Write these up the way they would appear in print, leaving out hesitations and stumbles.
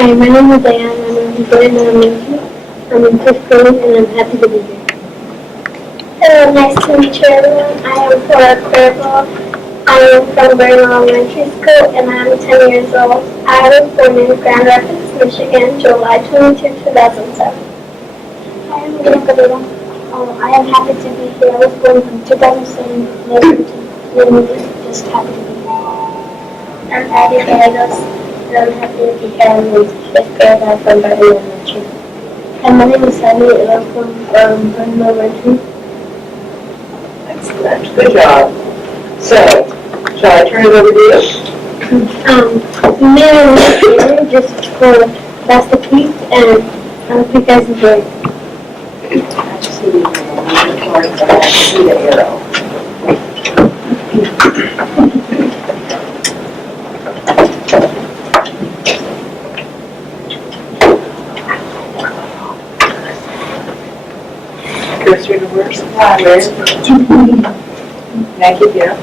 Hi, my name is Diane. I'm in grade 9. I'm in fifth grade and I'm happy to be here. Hello, nice to meet you everyone. I am Flora Cuervo. I am from Burnham Elementary School and I am 10 years old. I was born in Grand Rapids, Michigan, July 22, 2007. I am Bianca Vega. I am happy to be here. I was born in 2007, and just happy to be here. I'm Abby Gallegos, and I'm happy to be here. I'm in fifth grade. I'm from Burnham Elementary. And my name is Sammy, and I'm from Burnham Elementary. Excellent, good job. So, shall I turn it over to you? May I make here just for plastic week, and I hope you guys enjoy it. I just need to see the arrow. Go through the words of progress. Thank you, dear.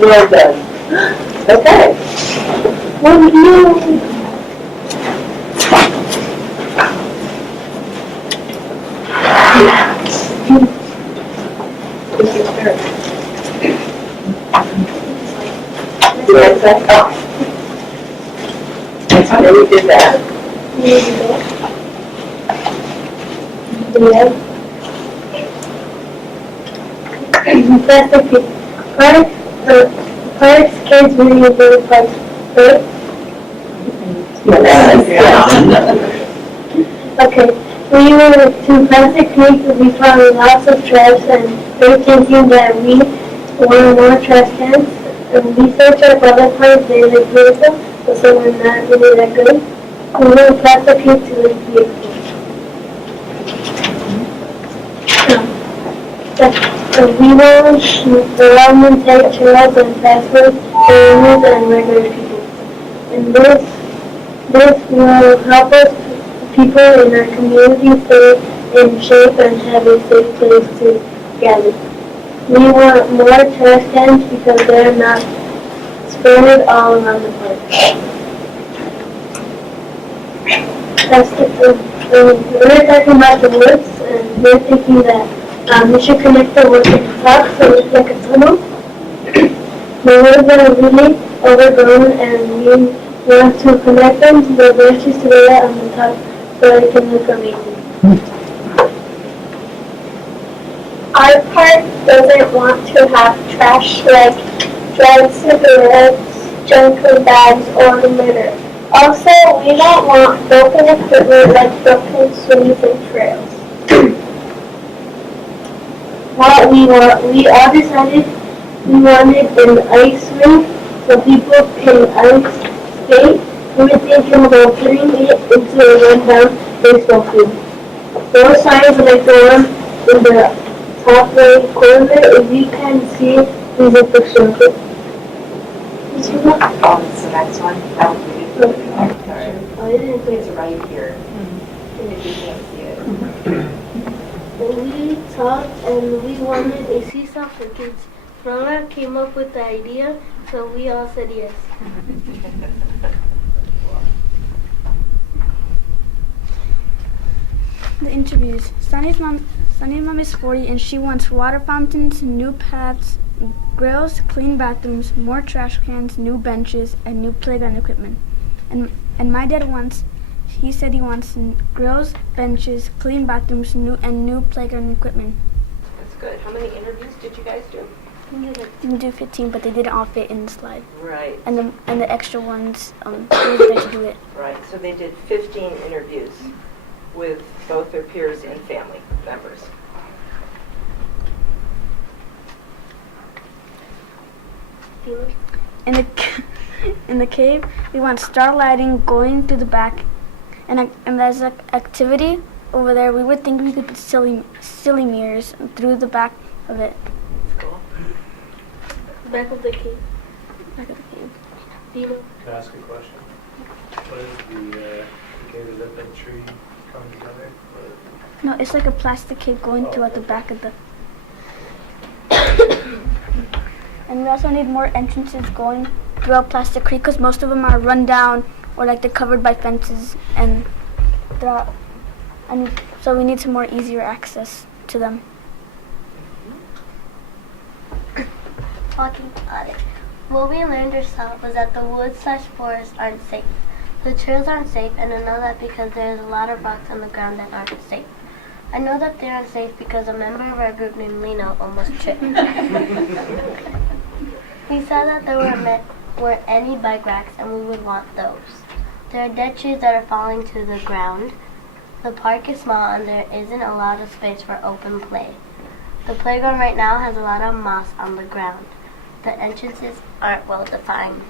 Well done. Okay. Well, you. I know we did that. Plastic parks, kids really enjoy parks, right? Okay, we were to plastic creek, we found lots of trash and we're thinking that we want more trash cans. And we searched up other parks, they look beautiful, but some are not really that good. We want plastic creek to look beautiful. We want development tech trails and pathways for animals and regular people. And this will help us people in our community stay in shape and have a safe place to gather. We want more trash cans because they're not spread all around the park. We're talking about the woods and we're thinking that we should connect the woods at the top so it's like a tunnel. The woods are really overgrown and we want to connect them to the branches together on the top so it can look amazing. Our park doesn't want to have trash like dried cigarettes, junk food bags, or litter. Also, we don't want broken equipment like broken swings and trails. What we all decided we wanted an ice rink so people can ice skate. We were thinking about turning it into a rundown baseball field. Those signs like the one in the top right corner, if you can see it, there's a picture of it. This is what? Oh, it's the next one? Oh, you didn't put it on. Sorry. Oh, I didn't put It's it. right here. If you can't see it. And we talked and we wanted a seesaw for kids. Rona came up with the idea, so we all said yes. The interviews. Sunny's mom is 40 and she wants water fountains, new paths, grills, clean bathrooms, more trash cans, new benches, and new playground equipment. And my dad he said he wants grills, benches, clean bathrooms, new playground equipment. That's good. How many interviews did you guys do? Didn't do 15, but they didn't all fit in the slide. Right. And the extra ones, they were there to do it. Right. So they did 15 interviews with both their peers and family members. In the cave, we want star lighting going through the back, and there's an activity over there. We would think we could put silly mirrors through the back of it. Cool. Back of the cave. Back of the cave. Dino. Can I ask a question? What is the cave? Is that the tree coming together? No, it's like a plastic cave going throughout the back of the. And we also need more entrances going throughout Plastic Creek because most of them are run down or like they're covered by fences and so we need some more easier access to them. Talking about it. What we learned or saw was that the woods/forests aren't safe. The trails aren't safe, and I know that because there's a lot of rocks on the ground that aren't safe. I know that they're unsafe because a member of our group named Lino almost tripped. He said that there weren't any bike racks, and we would want those. There are dead trees that are falling to the ground. The park is small, and there isn't a lot of space for open play. The playground right now has a lot of moss on the ground. The entrances aren't well defined.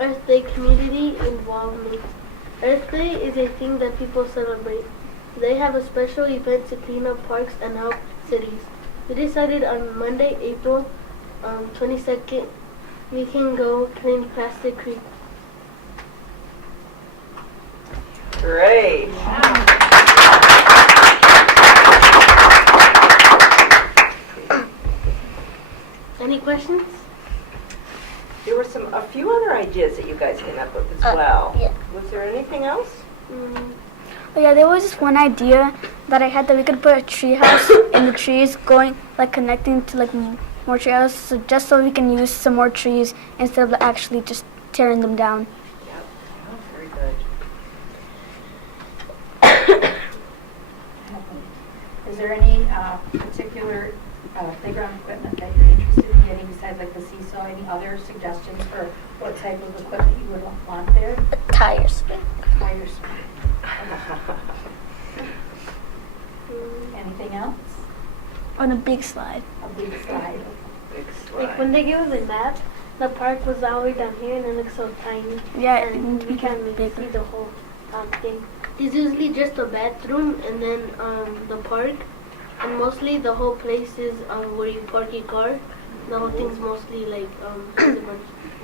Earth Day community involvement. Earth Day is a thing that people celebrate. They have a special event to clean up parks and help cities. We decided on Monday, April 22nd, we can go clean Plastic Creek. Great. Any questions? There were a few other ideas that you guys came up with as well. Yeah. Was there anything else? Oh yeah, there was this one idea that I had that we could put a tree house in the trees going, like connecting to like more tree houses, so just so we can use some more trees instead of actually just tearing them down. Yep. Oh, very good. Is there any particular playground equipment that you're interested in getting besides like the seesaw? Any other suggestions for what type of equipment you would want there? Tires. Tires. Anything else? On a big slide. A big slide. Big Like when slide. they gave us a map, the park was all the way down here and it looks so tiny. Yeah, it And needs to we be can't really bigger. see the whole thing. It's usually just a bathroom and then the park. And mostly the whole place is where you park your car. The whole thing's mostly like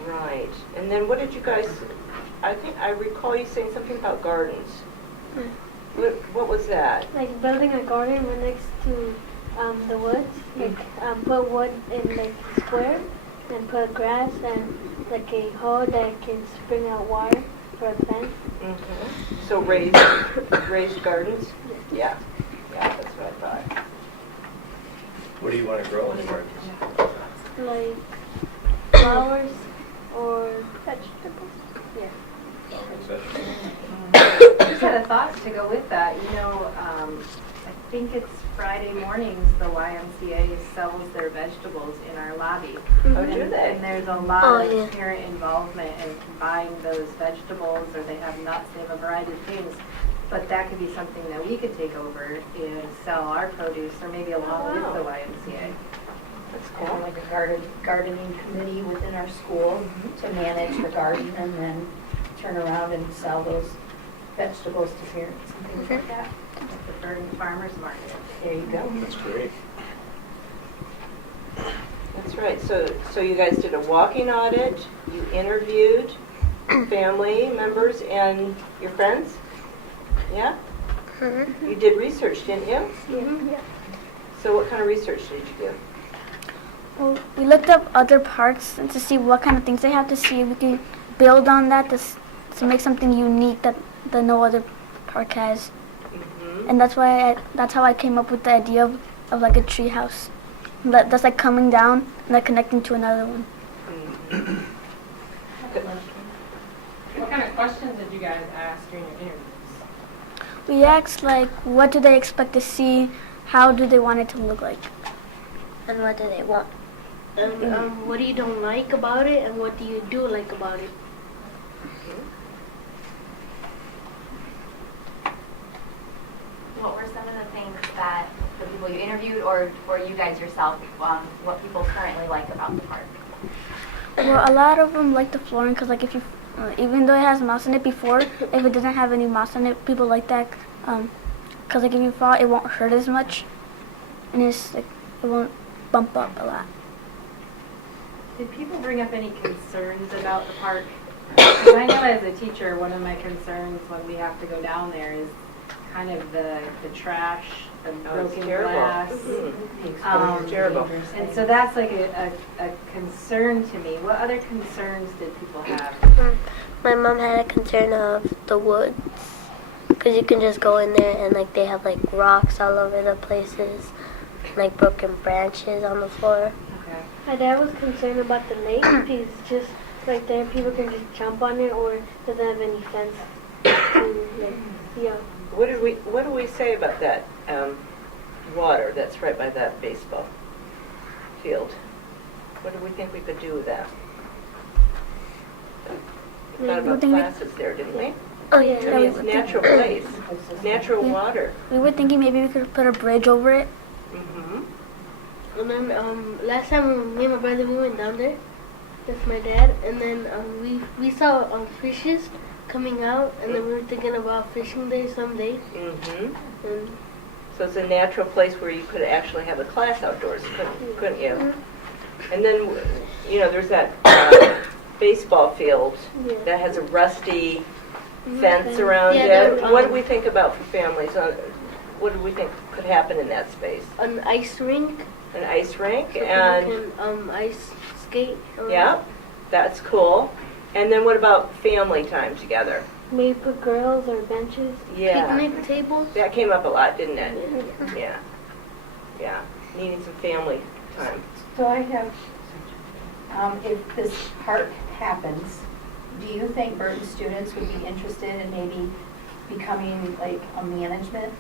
Right. And then what did you guys, I recall you saying something about gardens. What was that? like building a garden right next to the woods. Like put wood in like square and put grass and like a hole that can spring out water for a plant. Mm-hmm. So raised gardens? Yeah. Yeah, that's what I thought. What do you want to grow in the garden? Like flowers or vegetables. Just had a thought to go with that. You know, I think it's Friday mornings the YMCA sells their vegetables in our lobby. Oh, do they? And there's a lot Oh, of yeah. parent involvement in buying those vegetables, or they have nuts, they have a variety of things. But that could be something that we could take over and sell our produce, or maybe along with the YMCA. That's Kind of cool. like a gardening committee within our school to manage the garden and then turn around and sell those vegetables to parents and things like that. The Burton Farmers Market. There you go. That's great. That's That's right. So you guys did a walking audit, you interviewed family members and your friends? Yeah? You did research, didn't you? Yeah. So what kind of research did you do? Well, we looked up other parks and to see what kind of things they have to see if we can build on that to make something unique that no other park has. Mm-hmm. And that's how I came up with the idea of like a tree house. That's like coming down and like connecting to another one. What kind of questions did you guys ask during your interviews? We asked like, what do they expect to see? How do they want it to look like? And what do they want? And what do you don't like about it, and what do you do like about it? What were some of the things that the people you interviewed or you guys yourself, what people currently like about the park? Well, a lot of them like the flooring because like if you, even though it has moss in it before, if it doesn't have any moss in it, people like that because like if you fall, it won't hurt as much, and it's like it won't bump up a lot. Did people bring up any concerns about the park? Because I know as a teacher, one of my concerns when we have to go down there is kind of the trash, the Oh, it's broken terrible. glass. Mm-hmm. Terrible. And so that's like a concern to me. What other concerns did people have? My mom had a concern of the woods, because you can just go in there and like they have like rocks all over the places, like broken branches on the floor. Okay. My dad was concerned about the lake because it's just right there. People can just jump on it, or it doesn't have any fence. Yeah. What do we say about that water that's right by that baseball field? What do we think we could do with that? We thought about classes there, didn't we? Oh yeah. I mean, it's a natural place, natural water. We were thinking maybe we could put a bridge over it. Mm-hmm. And then last time me and my brother we went down there with my dad, and then we saw fishes coming out, and then we were thinking about fishing there someday. Mm-hmm. And So it's a natural place where you could actually have a class outdoors, couldn't you? And then, you know, there's that baseball field yeah. that has a rusty fence around Yeah, it. What do we think about for families? What do we think could happen in that space? An ice rink. An ice rink So and, people can ice skate. yeah, that's cool. And then what about family time together? Maybe put girls or benches. Yeah, Picnic tables. that came up a lot, didn't it? Yeah, yeah, needing some family time. So I have, if this park happens, do you think Burton students would be interested in maybe becoming like a management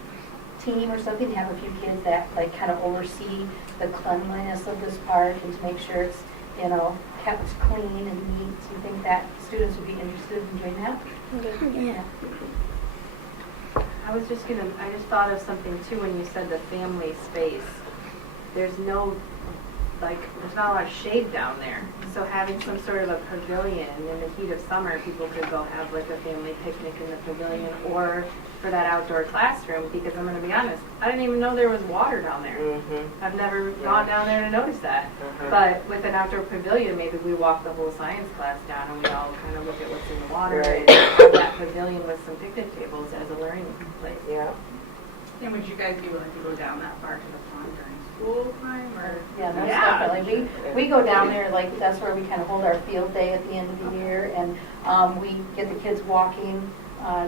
team or something, have a few kids that like kind of oversee the cleanliness of this park and to make sure it's, you know, kept clean and neat? Do you think that students would be interested in doing that? Yeah. I just thought of something too when you said the family space. There's not a lot of shade down there. So having some sort of a pavilion in the heat of summer, people could go have like a family picnic in the pavilion or for that outdoor classroom, because I'm going to be honest, I didn't even know there was water down there. Mm-hmm. I've never gone down there to notice that. Uh-huh. But with an outdoor pavilion, maybe we walk the whole science class down and we all kind of look at what's in the water Right. and have that pavilion with some picnic tables as a learning place. Yeah. And would you guys be willing to go down that far to the pond during school time, or? Yeah, most definitely. We go down there, like, that's where we kind of hold our field day at the end of the year, and we get the kids walking.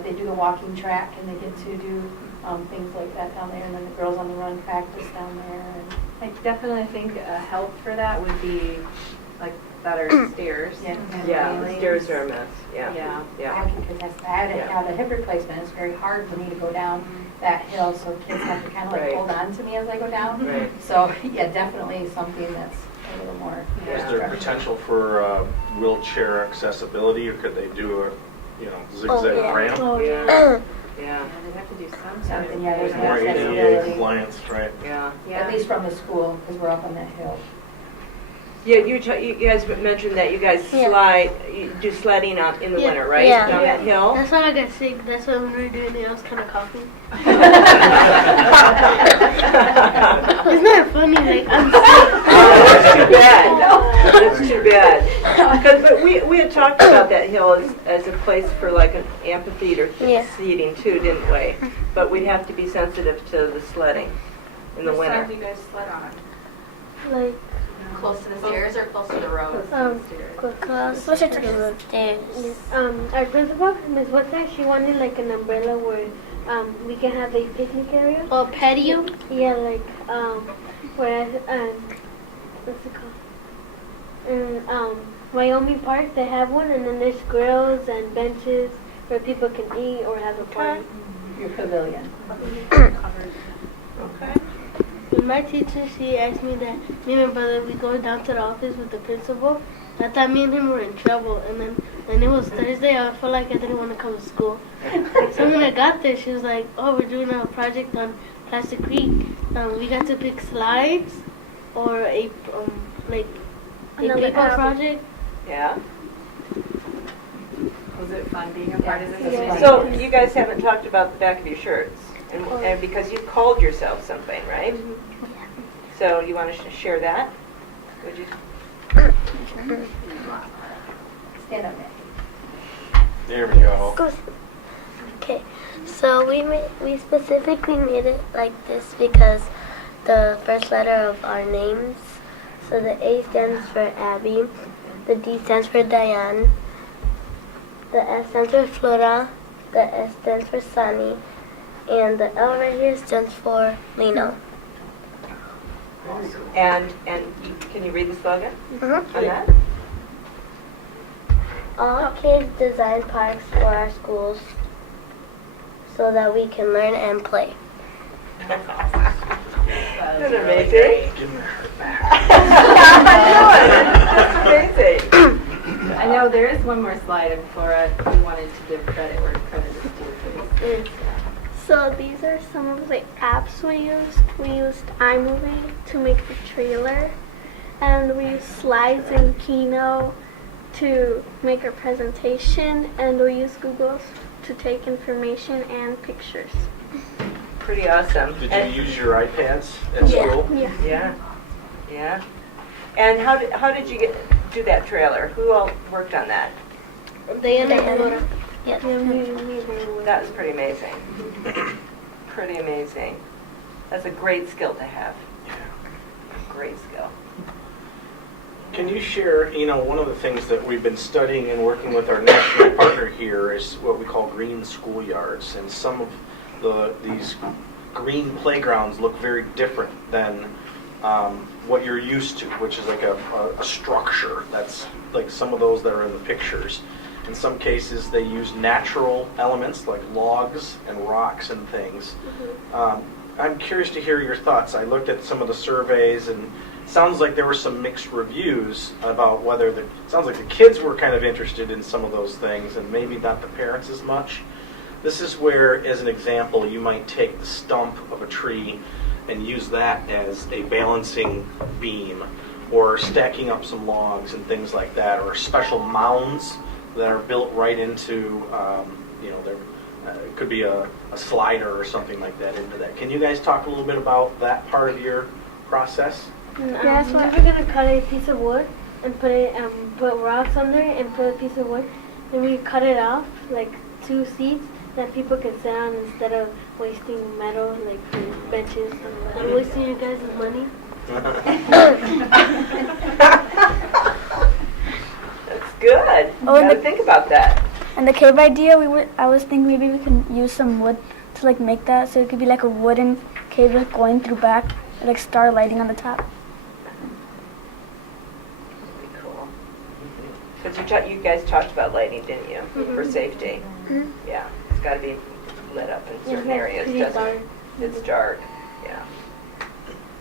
They do the walking track, and they get to do things like that down there, and then the girls on the run practice down there. And I definitely think a help for that would be like better stairs. Yeah. and Yeah, the railings. stairs are a mess, yeah. Yeah. Yeah. Because I had a hip replacement, it's very hard for me to go down that hill, so kids have to kind of like Right. hold on to me as I go down. Right. So, yeah, definitely something that's a little more. Yeah. Is there potential for wheelchair accessibility, or could they do a, zigzag yeah. ramp? Oh Yeah. yeah. Yeah, Yeah, they'd have to do some Something, yeah, there's More ADA accessibility. compliance, right? yeah. At least from the school, because we're up on that hill. Yeah, you guys mentioned that you guys you do sledding in the Yeah. winter, right? Yeah. Down that hill? That's why I got sick. That's why when we were doing it, I was kind of coughing. It's not funny. Like I'm sick. That's too bad. That's too bad. But we had talked about that hill as a place for like an amphitheater Yeah. seating too, didn't we? But we'd have to be sensitive to the sledding in the What side winter. do you guys sled on? Like, Close to the stairs or close to the road? Closer to the road. Our principal, Ms. Woodside, she wanted like an umbrella where we can have a picnic area. oh, patio? Yeah, like where what's it called? In Wyoming Park, they have one, and then there's grills and benches where people can eat or have a party. Your pavilion. Okay. When my teacher, she asked me that me and my brother, we go down to the office with the principal. I thought me and him were in trouble, and then when it was Thursday, I felt like I didn't want to come to school. So when I got there, she was like, "Oh, we're doing a project on Plastic Creek. We got to pick slides or a like a Another paper app. project." Yeah. Was it fun being a part of this? Yeah. So you guys haven't talked about the back of your shirts, and because you called yourself something, right? So you want to share that? Would you? Stand up, Nick. There we go. Okay, so we specifically made it like this because the first letter of our names. So the A stands for Abby, the D stands for Diane, the S stands for Flora, the S stands for Sunny, and the L right here stands for Lino. And can you read the slogan on that? All kids design parks for our schools so that we can learn and play. That's amazing. That's amazing. I know there is one more slide, and Flora, we wanted to give credit where credit is due, please. So these are some of the apps we used. We used iMovie to make the trailer, and we used Slides and Keynote to make our presentation, and we used Google to take information and pictures. Pretty awesome. Did And- you use your iPads at school? Yeah. Yeah. Yeah. And how did you do that trailer? Who all worked on that? Diana and Flora. Yes. That was pretty amazing. Pretty amazing. That's a great skill to have. Great skill. Can you share, one of the things that we've been studying and working with our national partner here is what we call green schoolyards. And some of these green playgrounds look very different than what you're used to, which is like a structure. That's like some of those that are in the pictures. In some cases, they use natural elements like logs and rocks and things. I'm curious to hear your thoughts. I looked at some of the surveys, and it sounds like there were some mixed reviews about whether it sounds like the kids were kind of interested in some of those things, and maybe not the parents as much. This is where, as an example, you might take the stump of a tree and use that as a balancing beam, or stacking up some logs and things like that, or special mounds that are built right into, it could be a slider or something like that into that. Can you guys talk a little bit about that part of your process? Yeah, so we're gonna cut a piece of wood and put rocks under it and put a piece of wood. Then we cut it off like 2 seats that people can sit on instead of wasting metal like benches. I'm wasting you guys' money. That's good. Oh, and Gotta think about that. And the cave idea, I was thinking maybe we can use some wood to like make that, so it could be like a wooden cave like going through back, like star lighting on the top. Pretty cool. Because you guys talked about lighting, didn't you, for safety? Yeah, it's got to be lit up in certain areas, doesn't it? It's dark. Yeah.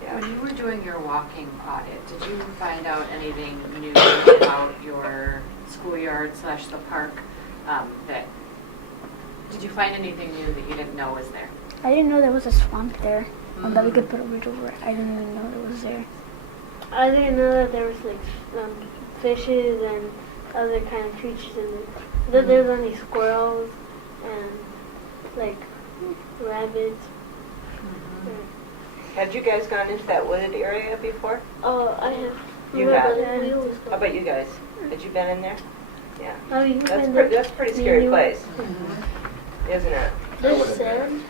Yeah. When you were doing your walking audit, did you find out anything new about your schoolyard / the park? Did you find anything new that you didn't know was there? I didn't know there was a swamp there, and that we could put a bridge over it. I didn't even know it was there. I didn't know that there was like fishes and other kind of creatures in it. That there's only squirrels and like rabbits. Had you guys gone into that wooded area before? Oh, I have. You My have? brother, we always How go. about you guys? Had you been in there? Yeah. Oh, you That's a pretty scary place, isn't it? There's sand.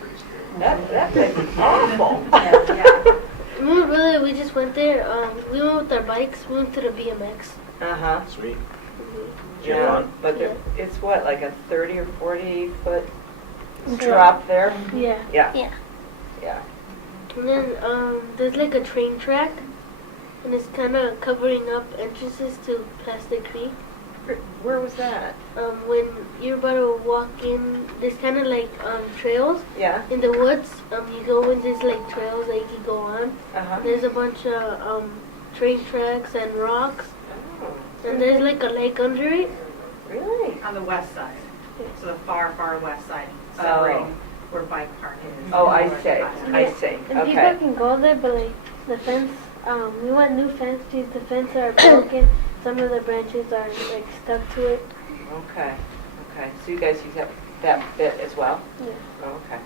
That place is awful. Yeah. Me and my brother, we just went there. We went with our bikes. We went to the BMX. Uh-huh. Sweet. Did you have Yeah, fun? but it's what, like a 30 or 40 foot drop there? Yeah. Yeah. Yeah. Yeah. And then there's like a train track, and it's kind of covering up entrances to Plastic Creek. Where was that? When you're about to walk in, there's kind of like trails Yeah. in the woods. You go in these like trails that you can go on. Uh-huh. There's a bunch of train tracks and rocks, Oh, and there's like a lake under it. really? On the west side, so the far, far west side, Oh. separating where bike parking is. Oh, I North see. side. I see. And people Okay. can go there, but like the fence, we want new fence trees. The fence are broken. Some of the branches are like stuck to it. Okay. Okay. So you guys use that bit as well? Yeah. Oh, okay.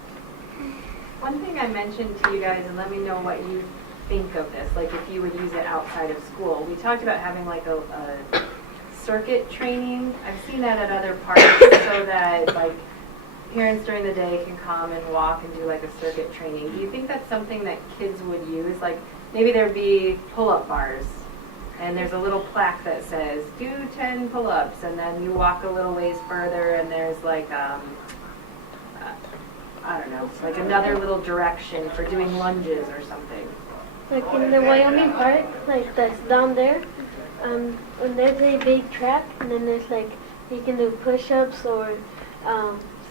One thing I mentioned to you guys, and let me know what you think of this, like if you would use it outside of school. We talked about having like a circuit training. I've seen that at other parks so that like parents during the day can come and walk and do like a circuit training. Do you think that's something that kids would use? Like maybe there'd be pull-up bars and there's a little plaque that says do 10 pull-ups, and then you walk a little ways further and there's like I don't know, like another little direction for doing lunges or something. Like in the Wyoming Park, like that's down there, and there's a big track, and then there's like you can do push-ups or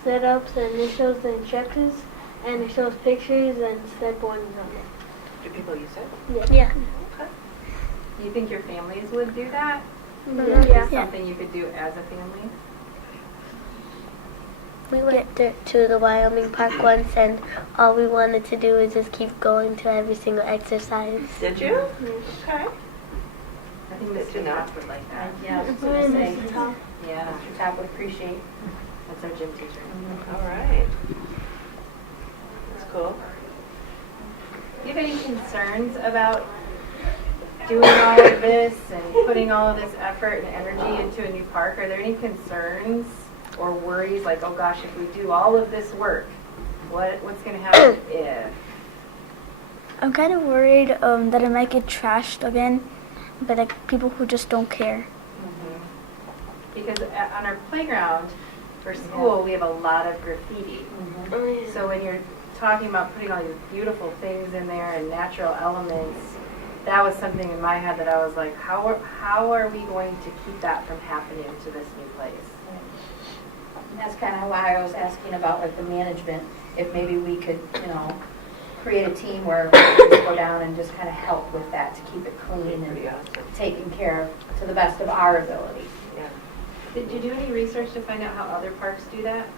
sit-ups, and it shows the instructions, and it shows pictures and step ones on it. Do people use it? Yeah. Do you think your families would do that? Yeah. Something you could do as a family? We went to the Wyoming Park once, and all we wanted to do was just keep going to every single exercise. Did you? Okay. I think Good to Mr. know. Top would like that. Yeah, I was gonna say, Yeah, Mr. Top would appreciate. that's our gym teacher. All right. That's cool. Do you have any concerns about doing all of this and putting all of this effort and energy into a new park? Are there any concerns or worries like, oh gosh, if we do all of this work, what's going to happen if? I'm kind of worried that it might get trashed again, but like people who just don't care. Because on our playground for school, we have a lot of graffiti. So when you're talking about putting all these beautiful things in there and natural elements, that was something in my head that I was like, how are we going to keep that from happening to this new place? And that's kind of why I was asking about like the management, if maybe we could, create a team where we could just go down and just kind of help with that to keep it clean Pretty and awesome. taken care of to the best of our ability. Yeah. Did you do any research to find out how other parks do that?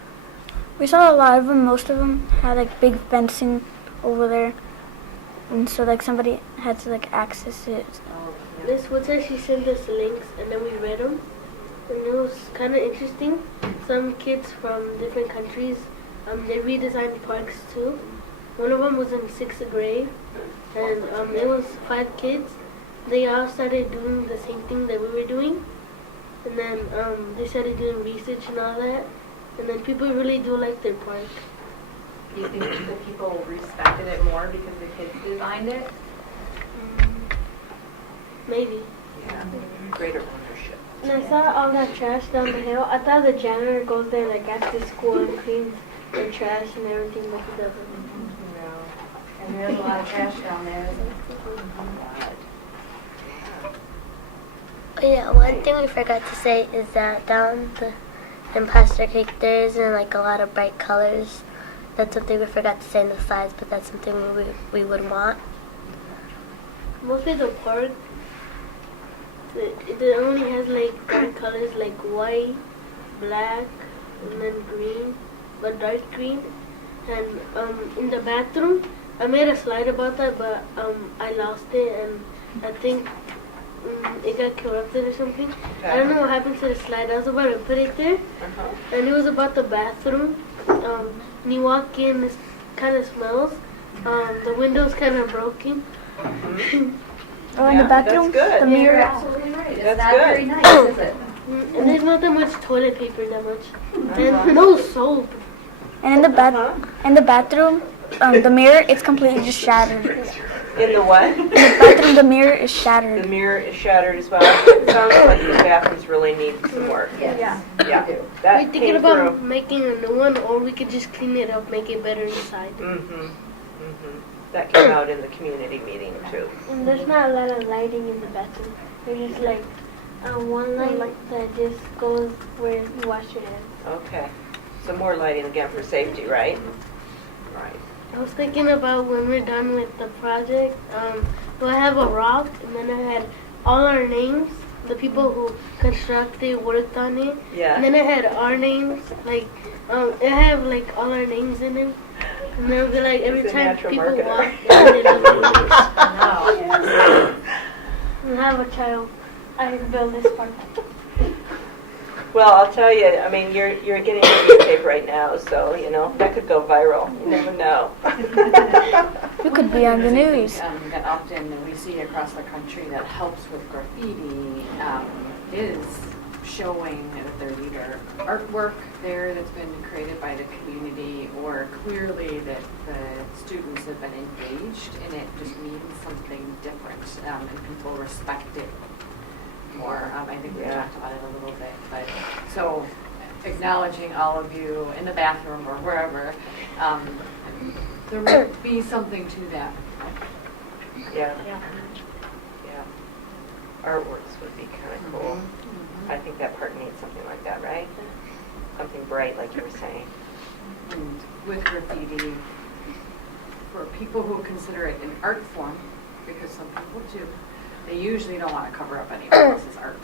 We saw a lot of them. Most of them had like big fencing over there, and so like somebody had to like access it. This website, she sent us links, and then we read them, and it was kind of interesting. Some kids from different countries, they redesigned parks too. One of them was in 6th grade, and it was 5 kids. They all started doing the same thing that we were doing, and then they started doing research and all that, and then people really do like their park. Do you think the people respected it more because the kids designed it? Maybe. Yeah. Greater ownership. And I saw all that trash down the hill. I thought the janitor goes there like after school and cleans the trash and everything, but he doesn't. And there's a lot of trash down there, isn't there? Oh yeah, one thing we forgot to say is that down in Plastic Creek there isn't like a lot of bright colors. That's something we forgot to say in the slides, but that's something we would want. Mostly the park, it only has like dark colors like white, black, and then green, but dark green. And in the bathroom, I made a slide about that, but I lost it, and I think it got corrupted or something. I don't know what happened to the slide. I was about to put it there, and it was about the bathroom. When you walk in, it kind of smells. the window's kind of broken. Oh, in the bathroom, good. the You're mirror. absolutely right. It's That's not good. very nice, is it? And there's not that much toilet paper that much. And no soap. And in the bathroom, the mirror, it's completely just shattered. In the what? In the bathroom, the mirror is The shattered. mirror is shattered as well. It sounds like these bathrooms really need some work. Yes. Yeah. We're That thinking came about through. making a new one, or we could just clean it up, make it better inside. That came out in the community meeting too. And there's not a lot of lighting in the bathroom. There's just like one light that just goes where you wash your hands. Okay. So more lighting again for safety, right? Right. I was thinking about when we're done with the project, we'll have a rock, and then I had all our names, the people who constructed, worked on it. Yeah. And then I had our names, like, it have like all our names in it. And then it'll be like every He's a time natural people marketer. walk, it'll be I have a child. I built this part. Well, I'll tell you, I mean, you're getting in the newspaper right now, so, you know, that could go viral. You never know. You could be on the news. That often we see across the country that helps with graffiti is showing that there's either artwork there that's been created by the community, or clearly that the students have been engaged and it just means something different, and people respect it more. I think we talked about it a little bit, but so acknowledging all of you in the bathroom or wherever, there might be something to that. Yeah. Artworks would be kind of cool. I think that park needs something like that, right? Something bright, like you were saying. And with graffiti, for people who consider it an art form, because some people do, they usually don't want to cover up anyone else's art.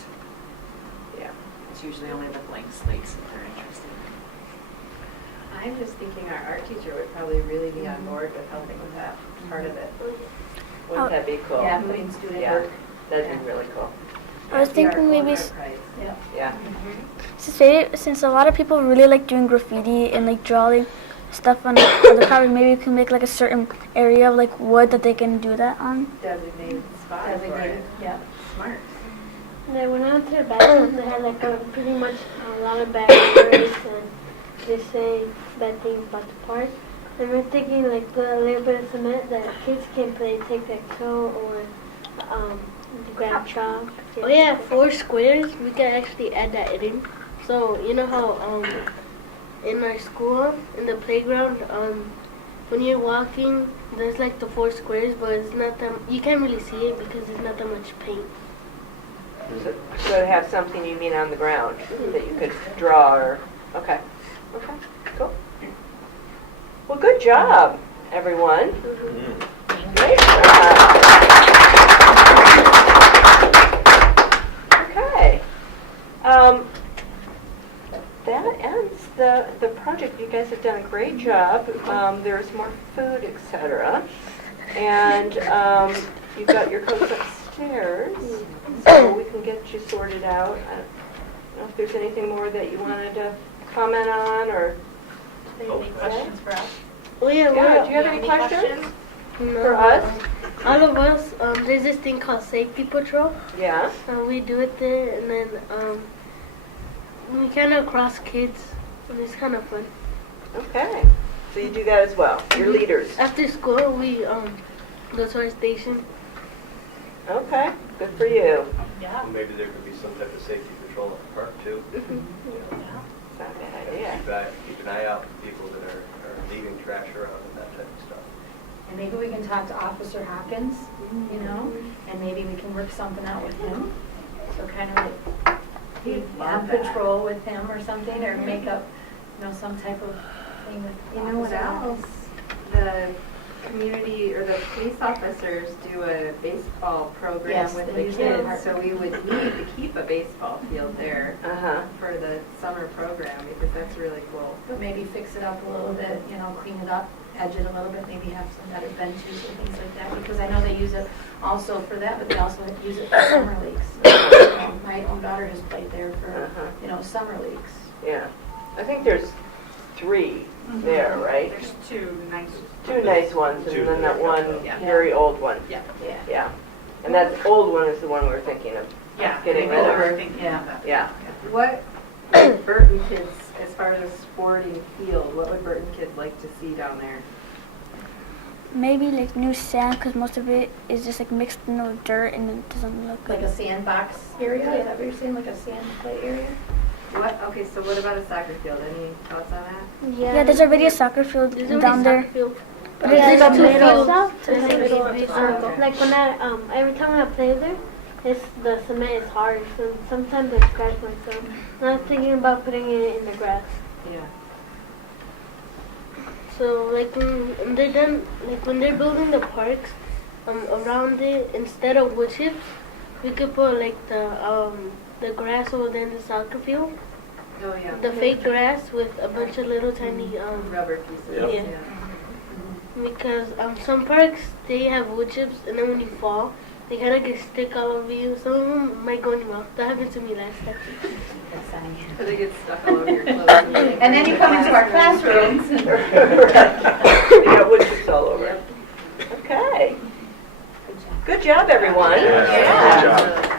Yeah. It's usually only the blank slates that they're interested in. I'm just thinking our art teacher would probably really be on board with helping with that part of it. Wouldn't that be cool? Yeah, putting student Yeah. work. That'd be really cool. I was thinking maybe Yeah. since a lot of people really like doing graffiti and like drawing stuff on the property, maybe we can make like a certain area of like wood that they can do that on. Designated spot for Designated, it. yeah. Smart. And then when I went to the bathroom, they had like pretty much a lot of bad words and they say bad things about the park. And we're thinking like put a little bit of cement that kids can play tic-tac-toe or grab chalk. Oh yeah, 4 squares, we can actually add that in. So, you know how in our school, in the playground, when you're walking, there's like the 4 squares, but it's not that, you can't really see it because there's not that much paint. So to have something you mean on the ground that you could draw or, okay, cool. Well, good job, everyone. Great job. Okay. That ends the project. You guys have done a great job. There's more food, etc. And you've got your coats upstairs, so we can get you sorted out. I don't know if there's anything more that you wanted to comment on or Questions for us? Oh yeah, do you have any questions for us? All of us, there's this thing called Safety Patrol. Yeah. We do it there, and then we kind of cross kids, and it's kind of fun. Okay. So you do that as well. You're leaders. After school, we go to our station. Okay. Good for you. Yeah. Maybe there could be some type of safety patrol at the park too. It's not a bad idea. Keep an eye out for people that are leaving trash around and that type of stuff. And maybe we can talk to Officer Hopkins, you know, and maybe we can work something out with him. So kind of like be on patrol with him or something, or make up, you know, some type of thing with. You know what else? The community or the police officers do a baseball program Yes, with they the usually kids, are. so we would need to keep a baseball field there for the summer program because that's really cool. But maybe fix it up a little bit, you know, clean it up, edge it a little bit, maybe have some better benches and things like that, because I know they use it also for that, but they also use it for summer leagues. My own daughter has played there for, you know, summer leagues. Yeah. I think there's 3 there, right? There's two nice. Two nice ones, and Two then that that one are- Yeah. very old one. Yeah. Yeah. And that old one is the one we're thinking of. Yeah. Getting rid of. Yeah. Yeah. What would Burton kids, as far as a sporting field, what would Burton kids like to see down there? Maybe like new sand, because most of it is just like mixed in with dirt and it doesn't look Like good. a sandbox area, is that what you're saying, like a sand play area? What, okay, so what about a soccer field? Any thoughts on that? Yeah, there's already a soccer field There's already down there. soccer field. But Yeah, it's it's too little. little. It's like when I every time I play there, the cement is hard, so sometimes I scratch myself. And I was thinking about putting it in the grass. Yeah. So like when they're done, like when they're building the parks, around it, instead of wood chips, we could put like the grass over there in the soccer field, Oh, yeah. the fake grass with a bunch of little tiny Rubber pieces. Yep. Yeah. Because some parks they have wood chips, and then when you fall, they kind of get stick all over you. Some of them might go in your mouth. That happened to me last time. That's funny. So they get stuck all over your clothes. And then you come into our classrooms and You got wood chips all over. Okay. Good job, everyone. Yeah. Good job.